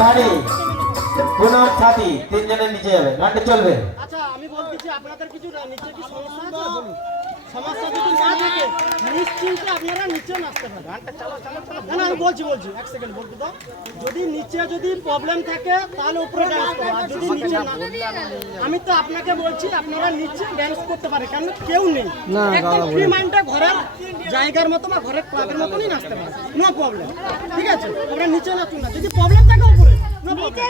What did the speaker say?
রানী পুনম ছাতি তিনজনের নিচে যাবে, গানটা চলবে। আচ্ছা আমি বলতেছি আপনাদের কিছু নিচে কি সমস্যা আছে বলুন। সমস্যা যদি না থাকে নিশ্চিন্তে আপনারা নিচে নাচতে পারেন। গানটা চালাও চালাও চালাও। না আমি বলছি এক সেকেন্ড বলতে দাও। যদি নিচে যদি প্রবলেম থাকে তাহলে উপরে ডান্স করো, আর যদি নিচে না, আমি তো আপনাকে বলছি আপনারা নিচে ডান্স করতে পারে, কারণ কেউ নেই, একদম ফ্রি মাইন্ডে ঘরের জায়গার মতো বা ঘরের ক্লাবের মতনই নাচতে পারে, নো প্রবলেম। ঠিক আছে, আপনারা নিচে নাচুন না, যদি প্রবলেম থাকে উপরে নো প্রবলেম।